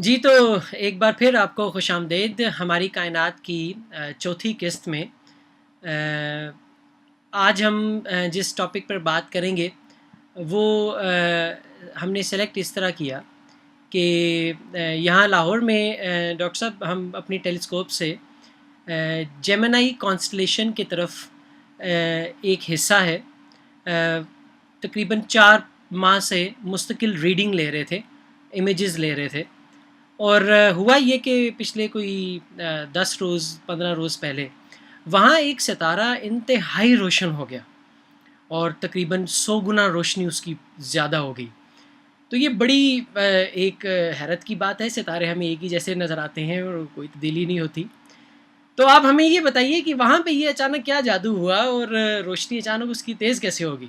जी, तो एक बार फिर आपको खुशामदीद हमारी कायनात की चौथी किस्त में। आज हम जिस टॉपिक पर बात करेंगे वो हमने सेलेक्ट इस तरह किया कि यहाँ लाहौर में डॉक्टर साहब हम अपनी टेलीस्कोप से जेमिनी कॉन्स्टलेशन की तरफ एक हिस्सा है, तकरीबन 4 माह से मुस्तकिल रीडिंग ले रहे थे, इमेजेस ले रहे थे। और हुआ ये कि पिछले कोई 10 रोज़ 15 रोज़ पहले वहाँ एक सितारा इंतहाई रोशन हो गया और तकरीबन 100 गुना रोशनी उसकी ज़्यादा हो गई। तो ये बड़ी एक हैरत की बात है, सितारे हमें एक ही जैसे नज़र आते हैं और कोई तब्दीली नहीं होती। तो आप हमें ये बताइए कि वहाँ पे ये अचानक क्या जादू हुआ और रोशनी अचानक उसकी तेज़ कैसे होगी?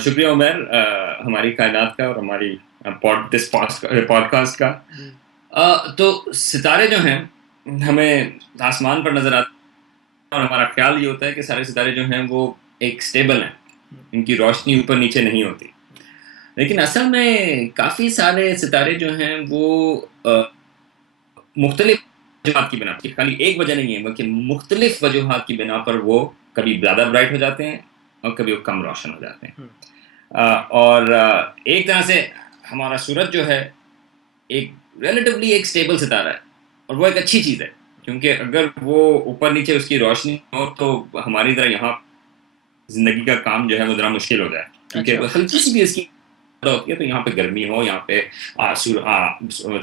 शुक्रिया उमर, हमारी कायनात का और हमारी पॉडकास्ट का। तो सितारे जो हैं हमें आसमान पर नजर आते हैं और हमारा ख्याल ये होता है कि सारे सितारे जो हैं वो एक स्टेबल हैं, इनकी रोशनी ऊपर नीचे नहीं होती। लेकिन असल में काफ़ी सारे सितारे जो हैं वो मुख्तलिफ वजूहात की बिना पर, खाली एक वजह नहीं है बल्कि मुख्तलिफ वजूहात की बिना पर वो कभी ज़्यादा ब्राइट हो जाते हैं और कभी वो कम रोशन हो जाते हैं। और एक तरह से हमारा सूरज जो है एक रिलेटिवली एक स्टेबल सितारा है और वो एक अच्छी चीज़ है, क्योंकि अगर वो ऊपर नीचे उसकी रोशनी हो तो हमारी तरह यहाँ जिंदगी का काम जो है वो ज़रा मुश्किल हो जाए, क्योंकि अच्छा। हल्की सी भी इसकी होती है तो यहाँ पे गर्मी हो, यहाँ पे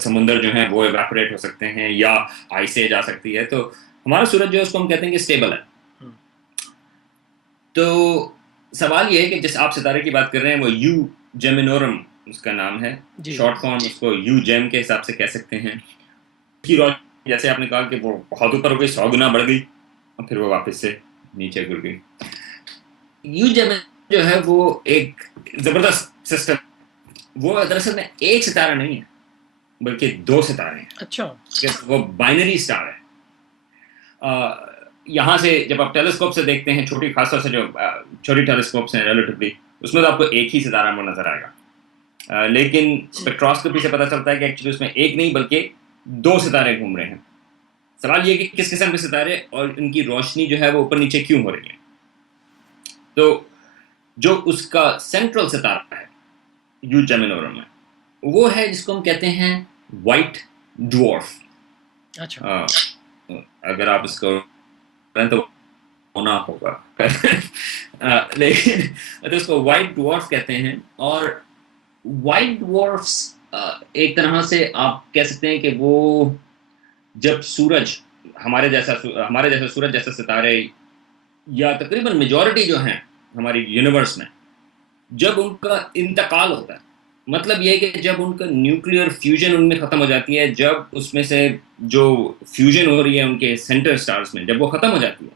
समुंदर जो है वो एवेपोरेट हो सकते हैं या आइसेज आ सकती है। तो हमारा सूरज जो है उसको हम कहते हैं कि स्टेबल है। तो सवाल ये है कि जिस आप सितारे की बात कर रहे हैं वो यू जेमिनोरम उसका नाम है, शॉर्ट फॉर्म उसको यू जेम के हिसाब से कह सकते हैं। उसकी रोशनी जैसे आपने कहा कि वो बहुत ऊपर हो गई, 100 गुना बढ़ गई और फिर वो वापस से नीचे गिर गई। यू जेम जो है वो एक जबरदस्त सिस्टम, वो दरअसल में एक सितारा नहीं है बल्कि 2 सितारे हैं। अच्छा। वो बाइनरी स्टार है। यहाँ से जब आप टेलीस्कोप से देखते हैं, छोटी खासतौर से जो छोटी टेलीस्कोप्स हैं रिलेटिवली, उसमें तो आपको एक ही सितारा वो नजर आएगा। लेकिन स्पेक्ट्रोस्कोपी से पता चलता है कि एक्चुअली उसमें एक नहीं बल्कि 2 सितारे घूम रहे हैं। सवाल ये कि किस किस्म के सितारे और इनकी रोशनी जो है वो ऊपर नीचे क्यों हो रही है। तो जो उसका सेंट्रल सितारा है यू जेमिनोरम में, वो है जिसको हम कहते हैं व्हाइट ड्वार्फ। अच्छा। अगर आप इसको तो होना होगा लेकिन तो उसको व्हाइट ड्वार्फ कहते हैं। और व्हाइट ड्वार्फ्स एक तरह से आप कह सकते हैं कि वो जब सूरज हमारे जैसा सूरज जैसे सितारे या तकरीबन मेजॉरिटी जो हैं हमारी यूनिवर्स में, जब उनका इंतकाल होता है, मतलब ये कि जब उनका न्यूक्लियर फ्यूजन उनमें ख़त्म हो जाती है, जब उसमें से जो फ्यूजन हो रही है उनके सेंटर स्टार्स में, जब वो ख़त्म हो जाती है,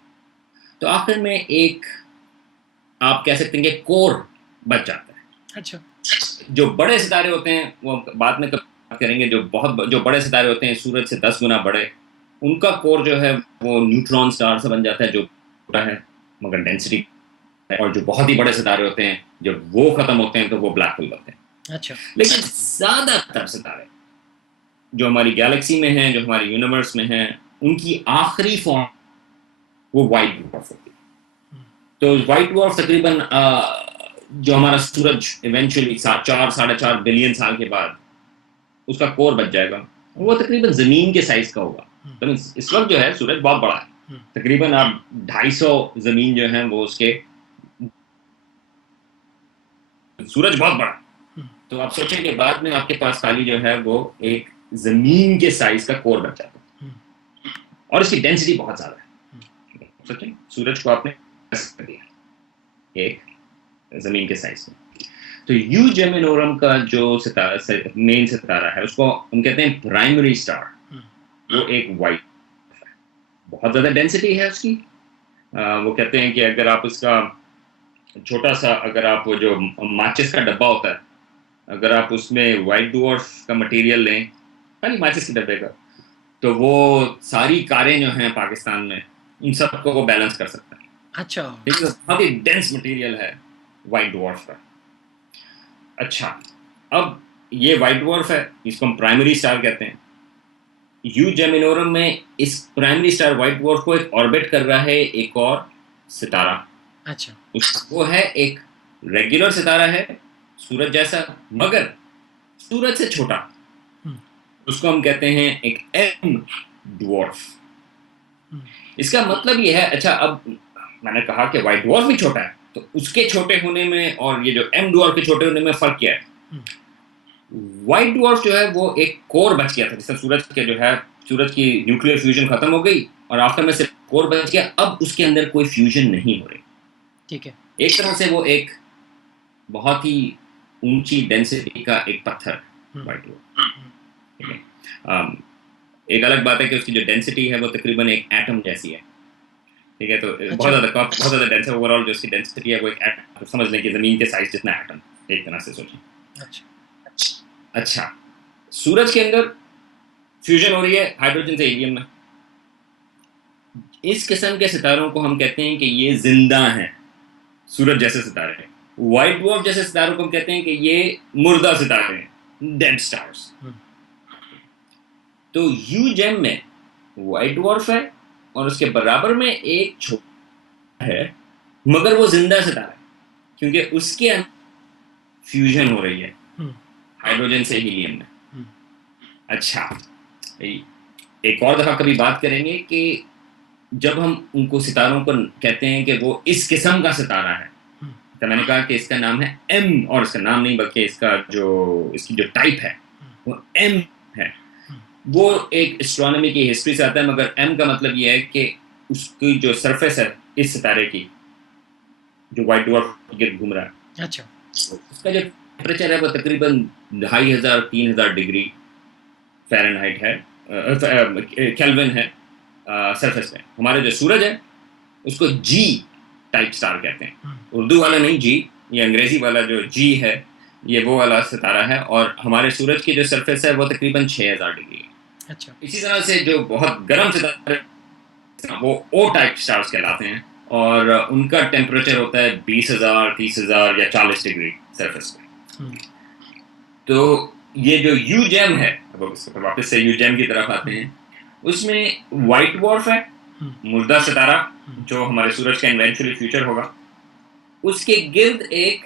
तो आखिर में एक आप कह सकते हैं कि कोर बच जाता है। अच्छा। जो बड़े सितारे होते हैं वो बाद में बात करेंगे, जो बड़े सितारे होते हैं सूरज से 10 गुना बड़े, उनका कोर जो है वो न्यूट्रॉन स्टार से बन जाता है, जो छोटा है मगर डेंसिटी। और जो बहुत ही बड़े सितारे होते हैं जब वो खत्म होते हैं तो वो ब्लैक होल होते हैं। अच्छा। लेकिन ज्यादातर सितारे जो हमारी गैलेक्सी में हैं, जो हमारी यूनिवर्स में हैं, उनकी आखिरी फॉर्म वो व्हाइट ड्वार्फ होती है। तो व्हाइट ड्वार्फ तकरीबन जो हमारा सूरज इवेंचुअली 4-4.5 बिलियन साल के बाद उसका कोर बच जाएगा, वो तकरीबन जमीन के साइज का होगा। तो इस वक्त जो है सूरज बहुत बड़ा है, तकरीबन आप 250 जमीन जो है वो उसके, सूरज बहुत बड़ा। तो आप सोचें कि बाद में आपके पास खाली जो है वो एक जमीन के साइज का कोर बच जाता है और इसकी डेंसिटी बहुत ज्यादा है। सोचें सूरज को आपने कर दिया एक जमीन के साइज में। तो यू जेमिनोरम का जो मेन सितारा है उसको हम कहते हैं प्राइमरी स्टार। वो एक वाइट, बहुत ज्यादा डेंसिटी है उसकी। वो कहते हैं कि अगर आप उसका छोटा सा, अगर आप वो जो माचिस का डब्बा होता है, अगर आप उसमें व्हाइट ड्वार्फ का मटेरियल लें, खाली माचिस के डब्बे का, तो वो सारी कारें जो हैं पाकिस्तान में उन सबको वो बैलेंस कर सकता है। अच्छा। लेकिन बहुत ही डेंस मटेरियल है व्हाइट ड्वार्फ का। अच्छा, अब ये व्हाइट डवार्फ है, इसको हम प्राइमरी स्टार कहते हैं। यू जेमिनोरम में इस प्राइमरी स्टार व्हाइट डवार्फ को एक ऑर्बिट कर रहा है एक और सितारा। अच्छा, वो है एक रेगुलर सितारा है, सूरज जैसा, मगर सूरज से छोटा। उसको हम कहते हैं एक एम डवार्फ। इसका मतलब ये है, अच्छा अब मैंने कहा कि व्हाइट डवार्फ भी छोटा है, तो उसके छोटे होने में और ये जो एम डवार्फ के छोटे होने में फर्क क्या है? व्हाइट डवार्फ जो है वो एक कोर बच गया था, जैसे सूरज के जो है, सूरज की न्यूक्लियर फ्यूजन खत्म हो गई और आफ्टर में सिर्फ कोर बच गया, अब उसके अंदर कोई फ्यूजन नहीं हो रही। ठीक है। एक तरह से वो एक बहुत ही ऊंची डेंसिटी का एक पत्थर व्हाइट डवार्फ। एक अलग बात है कि उसकी जो डेंसिटी है वो तकरीबन एक एटम जैसी है। ठीक है, तो बहुत ज़्यादा डेंस है। ओवरऑल जो उसकी डेंसिटी है वो एक एटम, समझ लें कि ज़मीन के साइज जितना एटम, एक तरह से सोचें। अच्छा, सूरज के अंदर फ्यूजन हो रही है हाइड्रोजन से हीलियम में। इस किस्म के सितारों को हम कहते हैं कि ये जिंदा हैं, सूरज जैसे सितारे हैं। व्हाइट डवार्फ जैसे सितारों को हम कहते हैं कि ये मुर्दा सितारे हैं, डेड स्टार्स। तो यू जेम में व्हाइट डवार्फ है और उसके बराबर में एक छोटा है, मगर वो जिंदा सितारा है क्योंकि उसके अंदर फ्यूजन हो रही है हाइड्रोजन से हीलियम में। अच्छा, एक और दफा कभी बात करेंगे कि जब हम उनको सितारों को कहते हैं कि वो इस किस्म का सितारा है, तो मैंने कहा कि इसका नाम है एम, और इसका नाम नहीं बल्कि इसकी जो टाइप है वो एम है। वो एक एस्ट्रोनॉमी की हिस्ट्री से आता है, मगर एम का मतलब ये है कि उसकी जो सरफेस है इस सितारे की, जो व्हाइट डवार्फ गिर्द घूम रहा है, अच्छा, उसका जो टेम्परेचर है वो तकरीबन 2500-3000 डिग्री फ़ारेनहाइट है, केल्विन है सरफेस पे। हमारे जो सूरज है उसको जी टाइप स्टार कहते हैं, उर्दू वाला नहीं जी, ये अंग्रेजी वाला जो जी है ये वो वाला सितारा है, और हमारे सूरज की जो सरफेस है वो तकरीबन 6000 डिग्री है। अच्छा, इसी तरह से जो बहुत गर्म सितारे वो ओ टाइप स्टार्स कहलाते हैं, और उनका टेम्परेचर होता है 20,000, 30,000 या 40 डिग्री सरफेस पे। तो ये जो यू जेम है, अब वापस से यू जेम की तरफ आते हैं, उसमें व्हाइट डवार्फ है, मुर्दा सितारा जो हमारे सूरज का इवेंचुअली फ्यूचर होगा, उसके गिर्द एक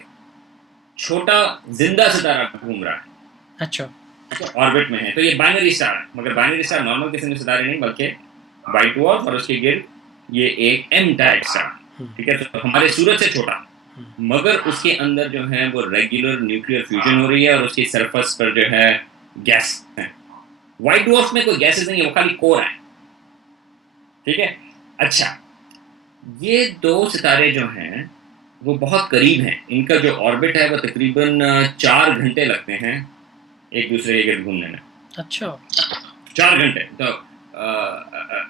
छोटा जिंदा सितारा घूम रहा है। अच्छा, ऑर्बिट में है, तो ये बाइनरी स्टार है, मगर बाइनरी स्टार नॉर्मल किस्म के सितारे नहीं, बल्कि व्हाइट डवार्फ और उसके गिर्द ये एक एम टाइप स्टार। ठीक है, तो हमारे सूरज से छोटा, मगर उसके अंदर जो है वो रेगुलर न्यूक्लियर फ्यूजन हो रही है और उसकी सरफेस पर जो है गैस है। व्हाइट डवार्फ में कोई गैसेस नहीं है, वो खाली कोर है। ठीक है, अच्छा, ये दो सितारे जो हैं वो बहुत करीब हैं, इनका जो ऑर्बिट है वो तकरीबन 4 घंटे लगते हैं एक दूसरे के गिर्द घूमने में। अच्छा, 4 घंटे। तो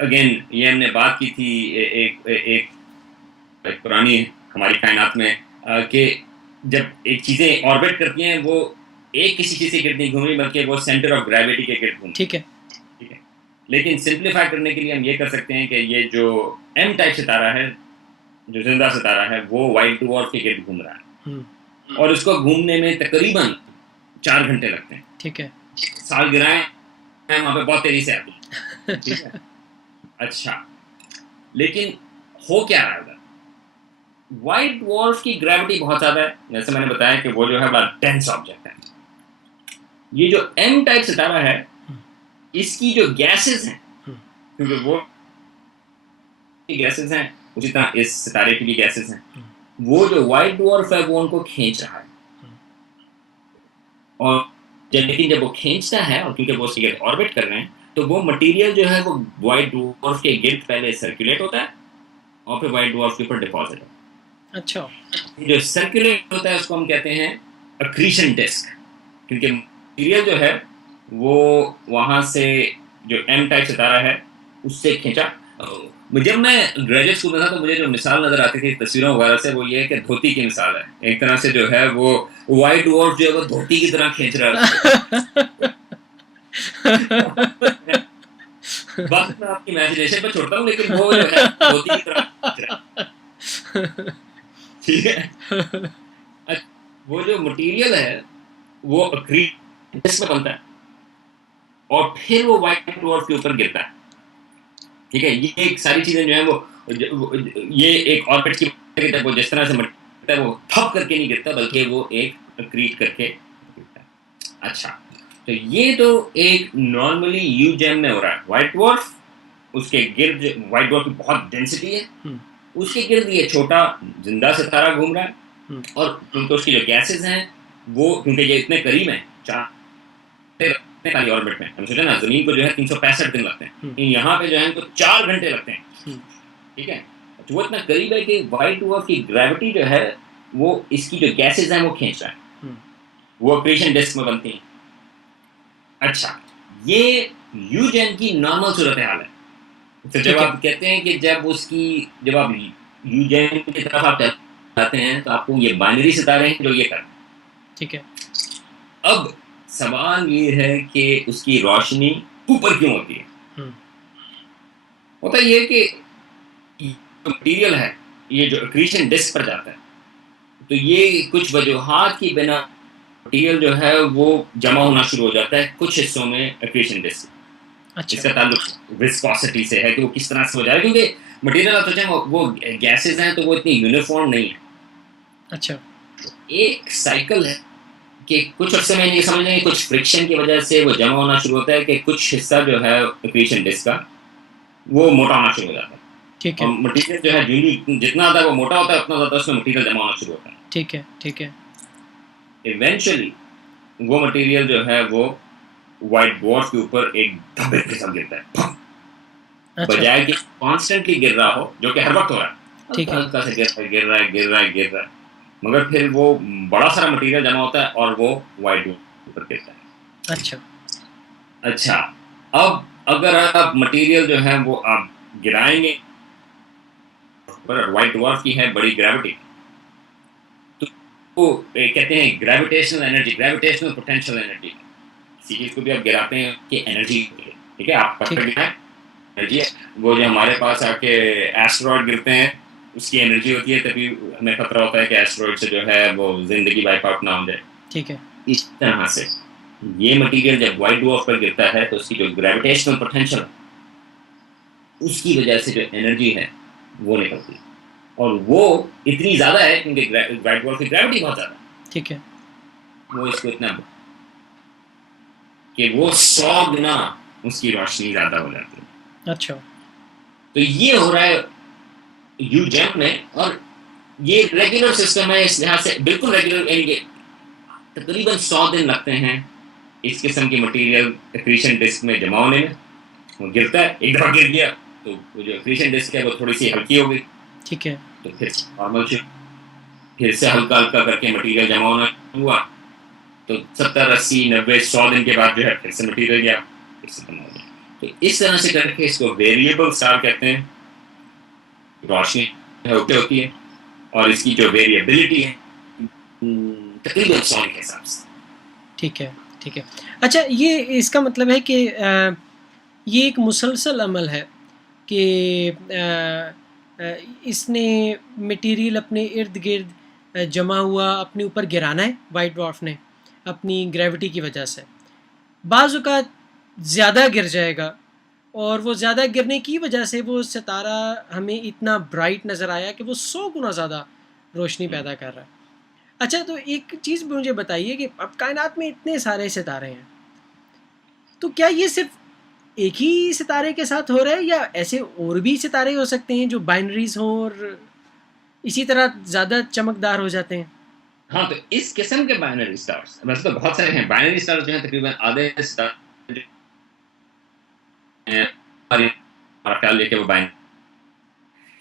अगेन ये हमने बात की थी एक पुरानी हमारी कायनात में कि जब एक चीज़ें ऑर्बिट करती हैं वो एक किसी चीज़ के गिर्द नहीं घूम रही, बल्कि वो सेंटर ऑफ ग्रेविटी के गिर्द घूम। ठीक है, ठीक है, लेकिन सिंप्लीफाई करने के लिए हम ये कर सकते हैं कि ये जो एम टाइप सितारा है, जो जिंदा सितारा है, वो व्हाइट डवार्फ के गिर्द घूम रहा है और उसको घूमने में तकरीबन 4 घंटे लगते हैं। ठीक है, सालगिरहें वहाँ पे बहुत तेजी से आती है। ठीक है, अच्छा, लेकिन हो क्या रहा है? व्हाइट डवार्फ की ग्रेविटी बहुत ज़्यादा है, जैसे मैंने बताया कि वो जो है बड़ा डेंस ऑब्जेक्ट है। ये जो एम टाइप सितारा है, इसकी जो गैसेस हैं, क्योंकि वो गैसेस हैं उसी तरह इस सितारे की भी गैसेस हैं, वो जो व्हाइट डवार्फ है वो उनको खींच रहा है, और लेकिन जब वो खींचता है, और क्योंकि वो उसके गिर्द ऑर्बिट कर रहे हैं, तो वो मटेरियल जो है वो व्हाइट डवार्फ के गिर्द पहले सर्कुलेट होता है और फिर व्हाइट डवार्फ के ऊपर डिपॉजिट होता है। अच्छा, जो सर्कुलेट होता है उसको हम कहते हैं अक्रीशन डिस्क, क्योंकि मटेरियल जो है वो वहाँ से जो एम टाइप सितारा है उससे खींचा। जब मैं ग्रेजुएट स्कूल में था तो मुझे जो मिसाल नजर आती थी तस्वीरों वगैरह से, वो ये है कि धोती की मिसाल है। एक तरह से जो है वो व्हाइट डवार्फ जो है वो धोती की तरह खींच रहा है। बात मैं आपकी इमेजिनेशन पे छोड़ता हूँ, लेकिन वो जो है धोती की तरह खींच रहा है। ठीक है, वो जो मटेरियल है वो डिस्क में बनता है और फिर वो व्हाइट ड्वार्फ के ऊपर गिरता है। ठीक है, ये एक सारी चीजें जो है ये एक ऑर्बिट की वो जिस तरह से गिरता है वो थप करके नहीं गिरता, बल्कि वो एक क्रीट करके गिरता है। अच्छा, तो ये तो एक नॉर्मली यू जेम में हो रहा है। व्हाइट ड्वार्फ, उसके गिर्द व्हाइट ड्वार्फ की बहुत डेंसिटी है, उसके गिर्द ये छोटा जिंदा सितारा घूम रहा है, और क्योंकि उसकी जो गैसेस हैं वो, क्योंकि ये इतने करीब हैं, 4 ऑर्बिट में, हम सोचे ना जमीन को जो है 365 दिन लगते हैं, यहाँ पे जो है तो 4 घंटे लगते हैं। ठीक है, तो वो इतना करीब है कि व्हाइट ड्वार्फ की ग्रेविटी जो है वो इसकी जो गैसेस हैं वो खींच रहा है, वो एक्रेशन डिस्क में बनती हैं। अच्छा, ये यूजेन की नॉर्मल सूरत हाल है। तो जब आप कहते हैं कि जब आप यूजेन की तरफ आप जाते हैं तो आपको ये बाइनरी सितारे हैं जो ये कर, ठीक है। अब सवाल ये है कि उसकी रोशनी ऊपर क्यों होती है। होता ये कि मटेरियल है, ये जो एक्रीशन डिस्क पर जाता है, तो ये कुछ वजूहात की बिना मटेरियल जो है वो जमा होना शुरू हो जाता है कुछ हिस्सों में एक्रीशन डिस्क। अच्छा। इसका ताल्लुक विस्कोसिटी से है कि वो किस तरह से हो जाए, क्योंकि मटेरियल आप सोचें वो गैसेस हैं तो वो इतनी यूनिफॉर्म नहीं है। अच्छा, एक साइकिल है कि कुछ हिस्से में ये समझ लें कुछ फ्रिक्शन की वजह से वो जमा होना शुरू होता है कि कुछ हिस्सा जो है एक्रीशन डिस्क का वो मोटा होना शुरू हो जाता है। ठीक है, और मटेरियल जो है जितना ज़्यादा वो मोटा होता है उतना ज़्यादा उसमें मटेरियल जमा होना शुरू होता है। ठीक है, ठीक है। इवेंचुअली वो मटेरियल जो है वो व्हाइट ड्वार्फ के ऊपर एक धब्बे के साथ गिरता है। अच्छा। बजाय कि कॉन्स्टेंटली गिर रहा हो, जो कि हर वक्त हो रहा है, ठीक है, हल्का से गिर रहा है, मगर फिर वो बड़ा सारा मटेरियल जमा होता है और वो व्हाइट ड्वार्फ के ऊपर गिरता है। अच्छा, अब अगर आप मटेरियल जो है वो आप गिराएंगे, पर व्हाइट ड्वार्फ की है बड़ी ग्रेविटी, तो वो कहते हैं gravitational energy, gravitational potential energy, किसी चीज को भी आप गिराते हैं कि एनर्जी, ठीक है, आप पत्थर गिराएं एनर्जी है, वो जो हमारे पास आके एस्टेरॉयड गिरते हैं उसकी एनर्जी होती है, तभी हमें खतरा होता है कि एस्टेरॉयड से जो है वो जिंदगी वाइप आउट ना हो जाए। ठीक है, इस तरह से ये मटेरियल जब व्हाइट ड्वार्फ पर गिरता है तो उसकी जो ग्रेविटेशनल पोटेंशियल उसकी वजह से जो एनर्जी है वो निकलती है, और वो इतनी ज्यादा है क्योंकि व्हाइट ड्वार्फ की ग्रेविटी बहुत ज्यादा है। ठीक है, वो इसको इतना कि वो 100 गुना उसकी रोशनी ज्यादा हो जाती है। अच्छा, तो ये हो रहा है यूजेम में, और ये रेगुलर सिस्टम है, इस लिहाज से बिल्कुल रेगुलर, यानी तकरीबन 100 दिन लगते हैं इस किस्म की मटेरियल एक्रीशन डिस्क में जमा होने में। वो गिरता है, एक दफा गिर गया तो वो जो एक्रीशन डिस्क है वो थोड़ी सी हल्की हो गई, ठीक है, तो फिर नॉर्मल से फिर से हल्का हल्का करके मटेरियल जमा होना हुआ, तो 70, 80, 90, 100 दिन के बाद जो है फिर से मटेरियल गया, फिर से बना हो गया। तो इस तरह से करके इसको वेरिएबल स्टार कहते हैं। रोशनी होती है और इसकी जो वेरिएबिलिटी है तकरीबन 100 के हिसाब से। ठीक है, ठीक है। अच्छा, ये इसका मतलब है कि ये एक मुसलसल अमल है कि इसने मटेरियल अपने इर्द गिर्द जमा हुआ अपने ऊपर गिराना है वाइट ड्वार्फ ने अपनी ग्रेविटी की वजह से। बाज़ औक़ात ज़्यादा गिर जाएगा और वो ज़्यादा गिरने की वजह से वो सितारा हमें इतना ब्राइट नज़र आया कि वो 100 गुना ज़्यादा रोशनी पैदा कर रहा है। अच्छा, तो एक चीज़ मुझे बताइए कि अब कायनात में इतने सारे सितारे हैं, तो क्या ये सिर्फ एक ही सितारे के साथ हो रहा है या ऐसे और भी सितारे हो सकते हैं जो बाइनरीज हों और इसी तरह ज़्यादा चमकदार हो जाते हैं? हाँ, तो इस किस्म के बाइनरी स्टार्स वैसे तो बहुत सारे हैं। बाइनरी स्टार्स जो हैं तकरीबन आधे स्टार ख्याल लेके वो बाइनरी,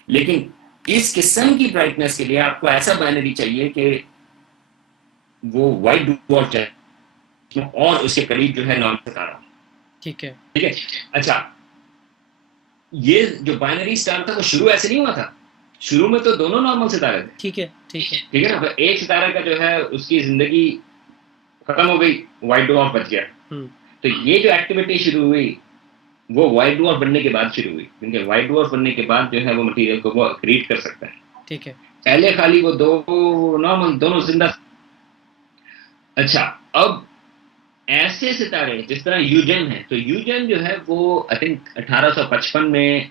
लेकिन इस किस्म की ब्राइटनेस के लिए आपको ऐसा बाइनरी चाहिए कि वो व्हाइट ड्वार्फ चाहिए और उसके करीब जो है नॉर्मल सितारा। ठीक है, ठीक है। अच्छा, ये जो बाइनरी स्टार था वो शुरू ऐसे नहीं हुआ था, शुरू में तो दोनों नॉर्मल सितारे थे। ठीक है, ठीक है, ठीक है ना। तो एक सितारे का जो है उसकी जिंदगी खत्म हो गई, व्हाइट ड्वार्फ बच गया। तो ये जो एक्टिविटी शुरू हुई वो व्हाइट ड्वार्फ बनने के बाद शुरू हुई, क्योंकि व्हाइट ड्वार्फ बनने के बाद जो है वो मटेरियल को वो क्रिएट कर सकता है। ठीक है, पहले खाली वो दो नॉर्मल दोनों जिंदा। अच्छा, अब ऐसे सितारे जिस तरह यूजेन है, तो यूजेन जो है वो आई थिंक 1855 में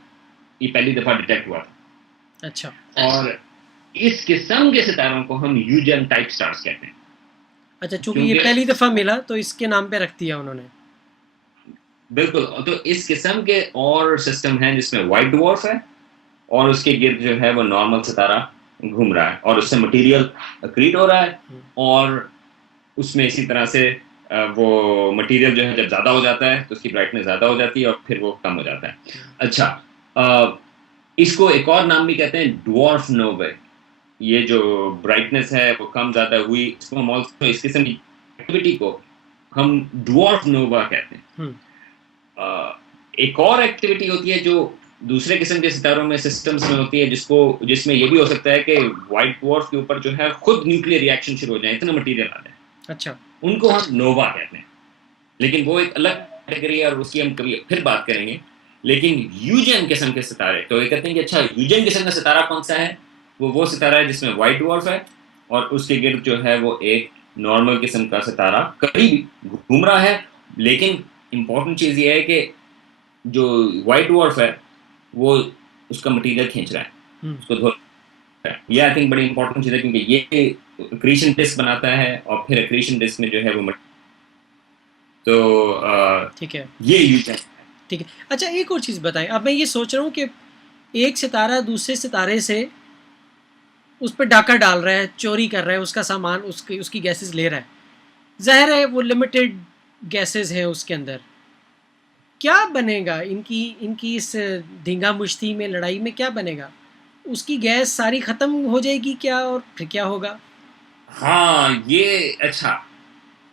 ये पहली दफा डिटेक्ट हुआ था। अच्छा। और इस किस्म के सितारों को हम यूजेन टाइप स्टार्स कहते हैं। अच्छा, चूंकि ये पहली दफा मिला तो इसके नाम पे रख दिया उन्होंने। बिल्कुल। तो इस किस्म के और सिस्टम हैं जिसमें व्हाइट डवार्फ है और उसके गिर्द जो है वो नॉर्मल सितारा घूम रहा है और उससे मटेरियल अक्रीट हो रहा है और उसमें इसी तरह से वो मटेरियल जो है जब ज़्यादा हो जाता है तो उसकी ब्राइटनेस ज़्यादा हो जाती है और फिर वो कम हो जाता है। अच्छा, इसको एक और नाम भी कहते हैं ड्वार्फ नोवे। ये जो ब्राइटनेस है वो कम ज़्यादा हुई, इसको हम ऑल्सो इस किस्म की एक्टिविटी को हम ड्वार्फ नोवा कहते हैं। एक और एक्टिविटी होती है जो दूसरे किस्म के सितारों में सिस्टम्स में होती है जिसमें ये भी हो सकता है कि व्हाइट डवार्फ के ऊपर जो है खुद न्यूक्लियर रिएक्शन शुरू हो जाए, इतना मटेरियल आ जाए। अच्छा, उनको हम नोवा कहते हैं, लेकिन वो एक अलग कैटेगरी है और उसकी हम कभी फिर बात करेंगे। लेकिन यूजेन किस्म के सितारे, तो ये कहते हैं कि अच्छा यूजेन किस्म का सितारा कौन सा है? वो सितारा है जिसमें व्हाइट डवार्फ है और उसके गिर्द जो है वो एक नॉर्मल किस्म का सितारा करीब घूम रहा है। लेकिन इंपॉर्टेंट चीज़ ये है कि जो व्हाइट डवार्फ है वो उसका मटेरियल खींच रहा है, उसको धो रहा है। ये आई थिंक बड़ी इंपॉर्टेंट चीज़ है क्योंकि ये एक्रीशन डिस्क बनाता है और फिर एक्रीशन डिस्क में जो है वो तो ठीक है, ये यूजेन। ठीक है। अच्छा, एक और चीज़ बताएं। अब मैं ये सोच रहा हूँ कि एक सितारा दूसरे सितारे से उस पर डाका डाल रहा है, चोरी कर रहा है उसका सामान, उसकी गैसेस ले रहा है। ज़ाहिर है वो लिमिटेड गैसेस हैं उसके अंदर। क्या बनेगा इनकी इस धींगा मुश्ती में, लड़ाई में क्या बनेगा? उसकी गैस सारी ख़त्म हो जाएगी क्या, और फिर क्या होगा? हाँ, ये अच्छा,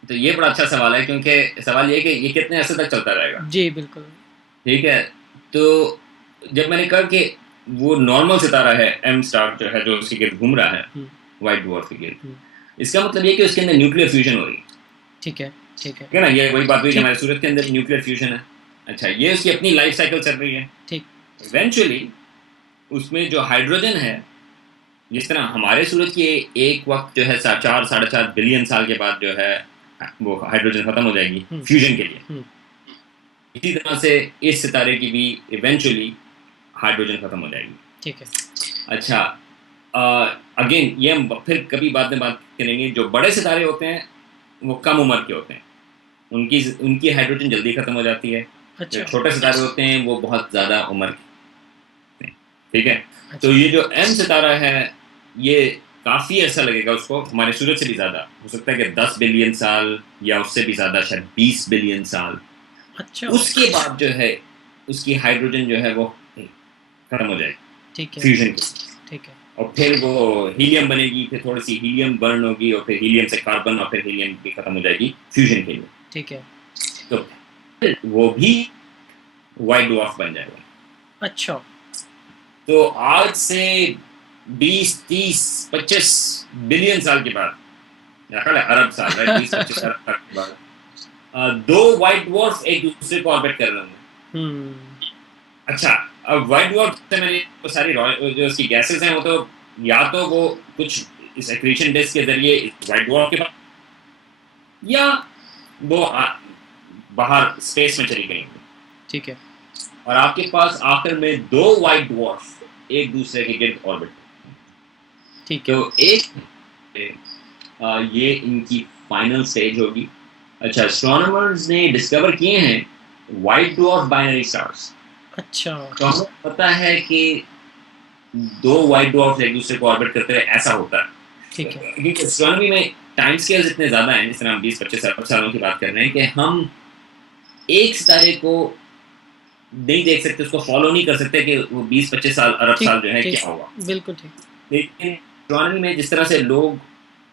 तो ये बड़ा अच्छा सवाल है क्योंकि सवाल ये है कि ये कितने अर्से तक चलता रहेगा। जी बिल्कुल। ठीक है, तो जब मैंने कहा कि वो नॉर्मल सितारा है एम स्टार जो है जो उसके गिर्द घूम रहा है व्हाइट डवार्फ के गिर्द, इसका मतलब ये कि उसके अंदर न्यूक्लियर फ्यूजन हो रही है। ठीक है, ठीक है, ठीक है ना, ये वही बात हुई कि हमारे सूरज के अंदर न्यूक्लियर फ्यूजन है। अच्छा, ये उसकी अपनी लाइफ साइकिल चल रही है। ठीक। इवेंचुअली उसमें जो हाइड्रोजन है, जिस तरह हमारे सूरज की एक वक्त जो है 4.5 बिलियन साल के बाद जो है वो हाइड्रोजन खत्म हो जाएगी फ्यूजन के लिए, इसी तरह से इस सितारे की भी इवेंचुअली हाइड्रोजन खत्म हो जाएगी। ठीक है। अच्छा, अगेन ये हम फिर कभी बाद में बात करेंगे। जो बड़े सितारे होते हैं वो कम उम्र के होते हैं, उनकी हाइड्रोजन जल्दी खत्म हो जाती है। अच्छा। जो छोटे सितारे होते हैं वो बहुत ज़्यादा उम्र के। ठीक है। अच्छा। तो ये जो एम सितारा है ये काफ़ी ऐसा लगेगा उसको, हमारे सूरज से भी ज़्यादा हो सकता है कि 10 बिलियन साल या उससे भी ज़्यादा, शायद 20 बिलियन साल। अच्छा। उसके बाद जो है उसकी हाइड्रोजन जो है वो खत्म हो जाएगी। ठीक है। फ्यूजन की। ठीक है। और फिर वो हीलियम बनेगी, फिर थोड़ी सी हीलियम बर्न होगी और फिर हीलियम से कार्बन और फिर हीलियम भी खत्म हो जाएगी फ्यूजन के लिए। ठीक है। तो वो भी व्हाइट डवार्फ बन जाएगा। अच्छा। तो आज से 20, 30, 25 बिलियन साल के बाद, या अरब साल, 20-25 अरब साल के बाद दो व्हाइट डवार्फ एक दूसरे को ऑर्बिट कर रहे होंगे। अच्छा, अब व्हाइट डवार्फ से मैंने वो सारी जो उसकी गैसेस हैं वो तो या तो वो कुछ इस एक्रीशन डिस्क के जरिए व्हाइट डवार्फ के पास, या वो बाहर स्पेस में चली गई। ठीक है। और आपके पास आखिर में दो व्हाइट डवार्फ एक दूसरे के गिर्द ऑर्बिट। ठीक है। तो ये इनकी फाइनल स्टेज होगी। अच्छा, एस्ट्रोनॉमर्स ने डिस्कवर किए हैं व्हाइट डवार्फ बाइनरी स्टार्स। अच्छा। तो हमें पता है कि दो व्हाइट डवार्फ एक दूसरे को ऑर्बिट करते हैं, ऐसा होता है। ठीक है। क्योंकि एस्ट्रोनॉमी में टाइम स्केल्स इतने ज़्यादा हैं, जिस तरह हम 20-25 अरब सालों की बात कर रहे हैं, कि हम एक सितारे को नहीं देख सकते, उसको फॉलो नहीं कर सकते कि वो 20-25 साल अरब साल जो है क्या होगा। बिल्कुल ठीक। लेकिन एस्ट्रोनॉमी में जिस तरह से लोग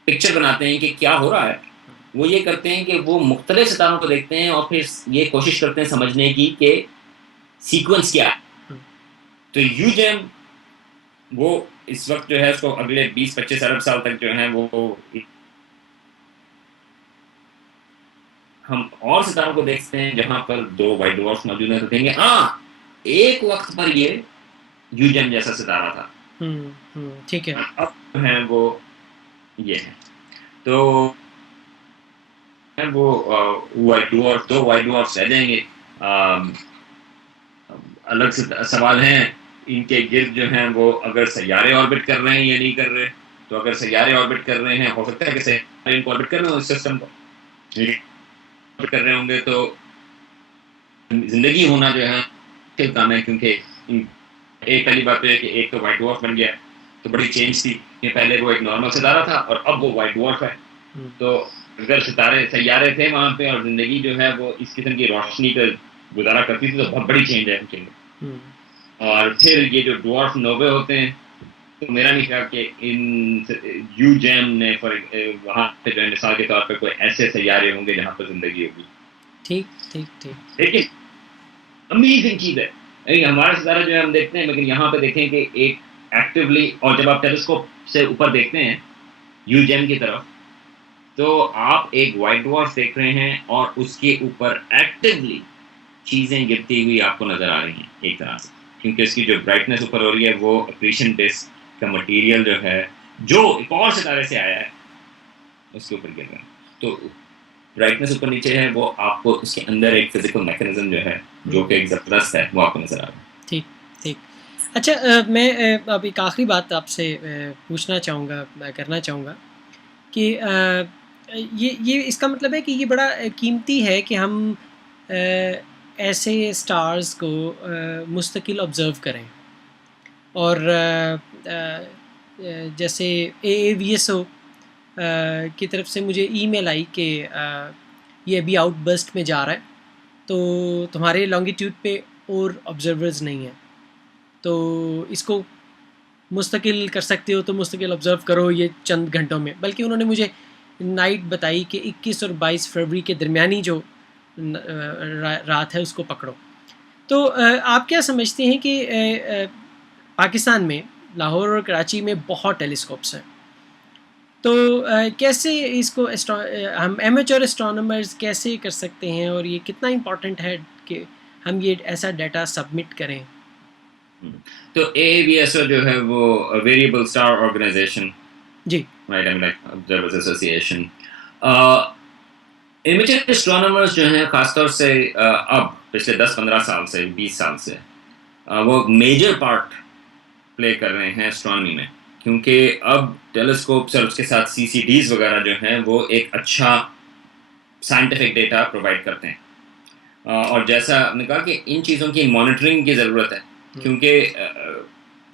पिक्चर बनाते हैं कि क्या हो रहा है, वो ये करते हैं कि वो मुख्तलिफ सितारों को देखते हैं और फिर ये कोशिश करते हैं समझने की कि सीक्वेंस क्या है। तो यूजेम वो इस वक्त जो है उसको अगले 20-25 अरब साल तक जो है वो हम और सितारों को देखते हैं जहां पर दो व्हाइट डवार्फ मौजूद हैं, तो कहेंगे एक वक्त पर ये यूजेम जैसा सितारा था। ठीक है। अब है वो ये है। तो है वो वाइट डॉर्फ, 2 वाइट डॉर्फ्स रह जाएंगे। अलग से सवाल हैं इनके गिर्द जो हैं वो अगर सैयारे ऑर्बिट कर रहे हैं या नहीं कर रहे। तो अगर सैयारे ऑर्बिट कर रहे हैं, हो सकता है कि सैयारे इनको ऑर्बिट कर रहे हो इस सिस्टम को ऑर्बिट कर रहे होंगे, तो जिंदगी होना जो है मुश्किल काम है, क्योंकि एक पहली बात तो है कि एक तो वाइट डॉर्फ बन गया, तो बड़ी चेंज थी कि पहले वो एक नॉर्मल सितारा था और अब वो वाइट डॉर्फ है। तो अगर सितारे सैयारे थे वहाँ पे और जिंदगी जो है वो इस किस्म की रोशनी का गुजारा करती थी, तो बहुत बड़ी चेंज है उनके लिए। और फिर ये जो डॉर्फ नोवे होते हैं, तो मेरा नहीं ख्याल कि इन यूजेम ने वहाँ पे जो है मिसाल के तौर पे कोई ऐसे सैयारे होंगे जहाँ पर जिंदगी होगी। ठीक ठीक ठीक। लेकिन अमेजिंग चीज है हमारा सितारा जो है हम देखते हैं, लेकिन यहाँ पे देखें कि एक एक्टिवली, और जब आप टेलीस्कोप से ऊपर देखते हैं यूजेम की तरफ, तो आप एक वाइट डॉर्फ देख रहे हैं और उसके ऊपर एक्टिवली चीजें गिरती हुई आपको नजर आ रही हैं एक तरह से, क्योंकि उसकी जो ब्राइटनेस ऊपर हो रही है वो अक्रीशन डिस्क का मटेरियल जो है जो एक और सितारे से आया है उसके ऊपर गिर रहा है। तो ब्राइटनेस ऊपर नीचे है, वो आपको उसके अंदर एक फिजिकल मैकेनिज्म जो है जो कि एक जबरदस्त है वो आपको नजर आ रहा है। ठीक ठीक। अच्छा, मैं अब एक आखिरी बात आपसे पूछना चाहूँगा, करना चाहूँगा कि ये इसका मतलब है कि ये बड़ा कीमती है कि हम ऐसे स्टार्स को मुस्तकिल ऑब्ज़र्व करें। और जैसे AAVSO की तरफ से मुझे ईमेल आई कि ये अभी आउटबर्स्ट में जा रहा है, तो तुम्हारे लॉन्गिट्यूड पे और ऑब्जर्वर्स नहीं हैं, तो इसको मुस्तकिल कर सकते हो तो मुस्तकिल ऑब्ज़र्व करो ये चंद घंटों में। बल्कि उन्होंने मुझे नाइट बताई कि 21 और 22 फरवरी के दरमियानी जो रात है उसको पकड़ो। तो आप क्या समझते हैं कि पाकिस्तान में लाहौर और कराची में बहुत टेलीस्कोप्स हैं, तो कैसे इसको हम एमेच्योर एस्ट्रोनॉमर्स कैसे कर सकते हैं, और ये कितना इम्पोर्टेंट है कि हम ये ऐसा डाटा सबमिट करें? तो AAVSO जो है वो वेरिएबल स्टार ऑर्गेनाइजेशन, जी, right, I mean like observers association, amateur astronomers जो हैं खासतौर से अब पिछले 10-15 साल से 20 साल से वो मेजर पार्ट प्ले कर रहे हैं एस्ट्रोनॉमी में, क्योंकि अब टेलीस्कोप्स और उसके साथ CCDs वगैरह जो हैं वो एक अच्छा साइंटिफिक डेटा प्रोवाइड करते हैं। और जैसा आपने कहा कि इन चीज़ों की मॉनिटरिंग की ज़रूरत है, क्योंकि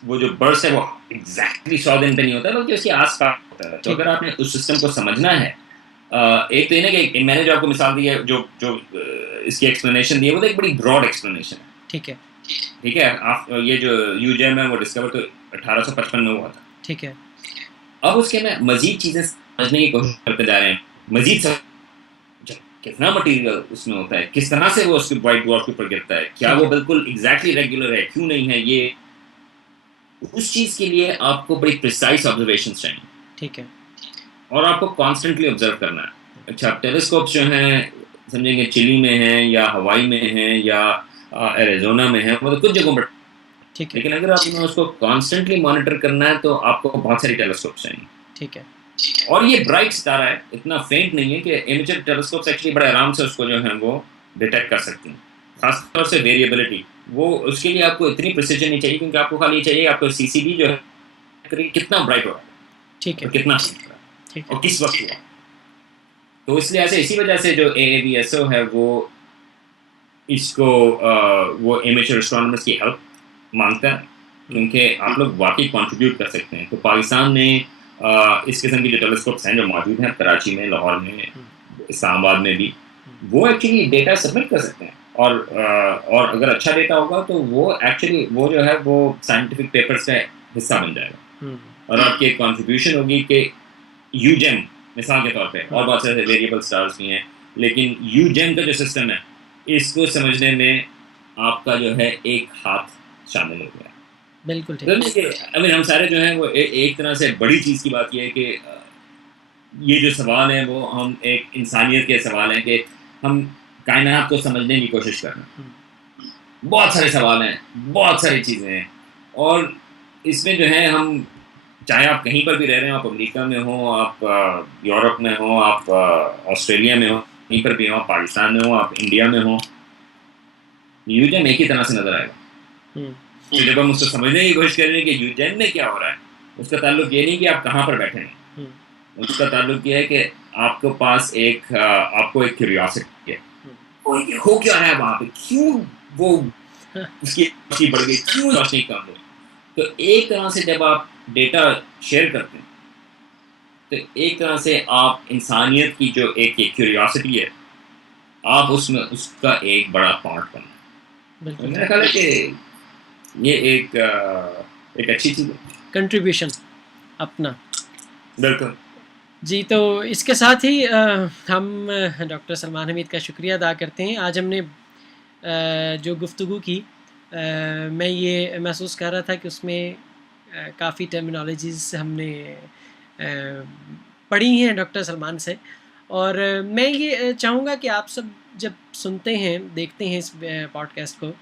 वो जो बर्स्ट है वो एग्जैक्टली 100 दिन पे नहीं होता, बल्कि उसके आस-पास होता है। तो अगर आपने उस सिस्टम को समझना है, एक तो ये ना कि मैंने जो आपको मिसाल दी है, जो इसकी एक्सप्लेनेशन दी है, वो तो एक बड़ी ब्रॉड एक्सप्लेनेशन है। ठीक है, ठीक है। आप ये जो यूजेम है वो डिस्कवर तो 1855 में हुआ था। ठीक है। अब उसके में मजीद चीज़ें समझने की कोशिश करते जा रहे हैं, मजीद कितना मटेरियल उसमें होता है, किस तरह से वो उसके वाइट डॉर्फ के ऊपर गिरता है, क्या वो बिल्कुल एग्जैक्टली रेगुलर है, क्यों नहीं है, ये उस चीज़ के लिए आपको बड़ी प्रिसाइज ऑब्जर्वेशंस चाहिए। ठीक है। और आपको कॉन्स्टेंटली ऑब्जर्व करना है। अच्छा, टेलीस्कोप्स जो हैं समझेंगे चिली में हैं या हवाई में हैं या एरिज़ोना में हैं, मतलब कुछ जगहों पर, ठीक है, लेकिन अगर आपने उसको कॉन्स्टेंटली मॉनिटर करना है तो आपको बहुत सारी टेलीस्कोप्स चाहिए। ठीक है। और ये ब्राइट सितारा है, इतना फेंट नहीं है कि इमेजर टेलीस्कोप्स एक्चुअली बड़े आराम से उसको जो है वो डिटेक्ट कर सकती हैं। खासतौर से वेरिएबिलिटी, वो उसके लिए आपको इतनी प्रिसीजन नहीं चाहिए, क्योंकि आपको खाली चाहिए आपको CCD जो है कितना ब्राइट हो रहा है, ठीक है, और कितना फेंट हो रहा है, ठीक है। और किस वक्त हुआ। तो इसलिए ऐसे इसी वजह से जो AAVSO है वो इसको वो एमेच्योर एस्ट्रोनॉमर्स की हेल्प मांगता है, क्योंकि आप लोग वाकई कंट्रीब्यूट कर सकते हैं। तो पाकिस्तान ने इस किस्म की जो टेलीस्कोप्स हैं जो मौजूद हैं कराची में, लाहौर में, इस्लामाबाद में भी, वो एक्चुअली डेटा सबमिट कर सकते हैं। और अगर अच्छा डेटा होगा तो वो एक्चुअली वो जो है वो साइंटिफिक पेपर्स का हिस्सा बन जाएगा, और आपकी एक कॉन्ट्रीब्यूशन होगी कि यूजेम मिसाल के तौर पे, और बहुत सारे वेरिएबल स्टार्स भी हैं, लेकिन यूजेम का जो सिस्टम है इसको समझने में आपका जो है एक हाथ शामिल हो गया। बिल्कुल ठीक। अभी हम सारे जो हैं वो एक तरह से बड़ी चीज़ की बात यह है कि ये जो सवाल है वो हम एक इंसानियत के सवाल हैं कि हम कायनात को समझने की कोशिश कर रहे हैं। बहुत सारे सवाल हैं, बहुत सारी चीज़ें हैं, और इसमें जो है हम चाहे आप कहीं पर भी रह रहे हो, आप अमेरिका में हो, आप यूरोप में हो, आप ऑस्ट्रेलिया में हो, कहीं पर भी हो, आप पाकिस्तान में हो, आप इंडिया में हो, यूजन एक ही तरह से नजर आएगा। तो जब हम उसको समझने की कोशिश करेंगे कि यूजन में क्या हो रहा है, उसका ताल्लुक ये नहीं कि आप कहाँ पर बैठे हैं, उसका ताल्लुक ये है कि आपके पास आपको एक क्यूरियोसिटी है, हो क्या है वहाँ पे, क्यों वो उसकी रोशनी बढ़ गई, क्यों रोशनी कम हो। तो एक तरह से जब आप डेटा शेयर करते हैं तो एक तरह से आप इंसानियत की जो एक क्यूरियोसिटी है, आप उसमें उसका एक बड़ा पार्ट बनना है। मेरा ख्याल है कि ये एक अच्छी चीज़ है, कंट्रीब्यूशन अपना। बिल्कुल जी, तो इसके साथ ही हम डॉक्टर सलमान हमीद का शुक्रिया अदा करते हैं। आज हमने जो गुफ्तगू की, मैं ये महसूस कर रहा था कि उसमें काफ़ी टर्मिनोलॉजीज़ हमने पढ़ी हैं डॉक्टर सलमान से, और मैं ये चाहूँगा कि आप सब जब सुनते हैं, देखते हैं इस पॉडकास्ट को,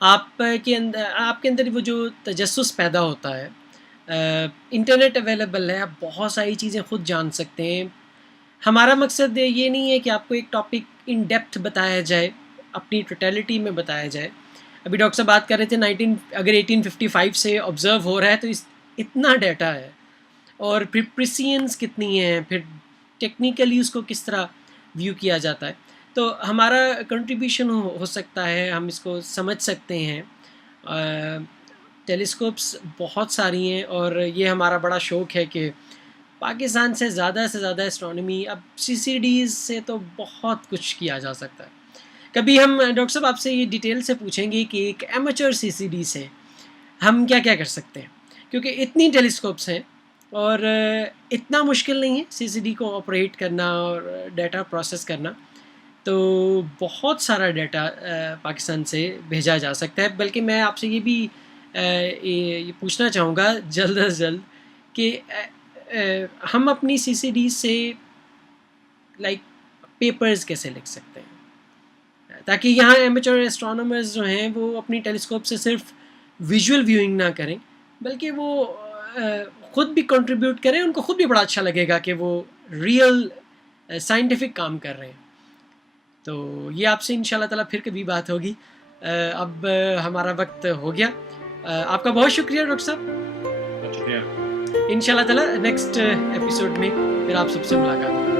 आपके अंदर वो जो तजस्सुस पैदा होता है, इंटरनेट अवेलेबल है, आप बहुत सारी चीज़ें खुद जान सकते हैं। हमारा मकसद ये नहीं है कि आपको एक टॉपिक इन डेप्थ बताया जाए, अपनी टोटलिटी में बताया जाए। अभी डॉक्टर साहब बात कर रहे थे अगर 1855 से ऑब्ज़र्व हो रहा है तो इतना डाटा है, और फिर प्रिसियंस कितनी है, फिर टेक्निकली उसको किस तरह व्यू किया जाता है। तो हमारा कंट्रीब्यूशन हो सकता है, हम इसको समझ सकते हैं। टेलीस्कोप्स बहुत सारी हैं, और ये हमारा बड़ा शौक़ है कि पाकिस्तान से ज़्यादा एस्ट्रोनॉमी, अब CCDs से तो बहुत कुछ किया जा सकता है। कभी हम डॉक्टर साहब आपसे ये डिटेल से पूछेंगे कि एक एमेचर CCD से हम क्या क्या कर सकते हैं, क्योंकि इतनी टेलीस्कोप्स हैं और इतना मुश्किल नहीं है CCD को ऑपरेट करना और डाटा प्रोसेस करना। तो बहुत सारा डाटा पाकिस्तान से भेजा जा सकता है। बल्कि मैं आपसे ये भी ये पूछना चाहूँगा जल्द अज जल्द कि हम अपनी CCD से लाइक पेपर्स कैसे लिख सकते हैं, ताकि यहाँ एमेचर एस्ट्रोनॉमर्स जो हैं वो अपनी टेलीस्कोप से सिर्फ विजुअल व्यूइंग ना करें, बल्कि वो ख़ुद भी कंट्रीब्यूट करें, उनको ख़ुद भी बड़ा अच्छा लगेगा कि वो रियल साइंटिफिक काम कर रहे हैं। तो ये आपसे इंशाल्लाह ताला फिर कभी बात होगी। अब हमारा वक्त हो गया। आपका बहुत शुक्रिया डॉक्टर साहब। शुक्रिया। इंशाल्लाह ताला नेक्स्ट एपिसोड में फिर आप सबसे मुलाकात होगी।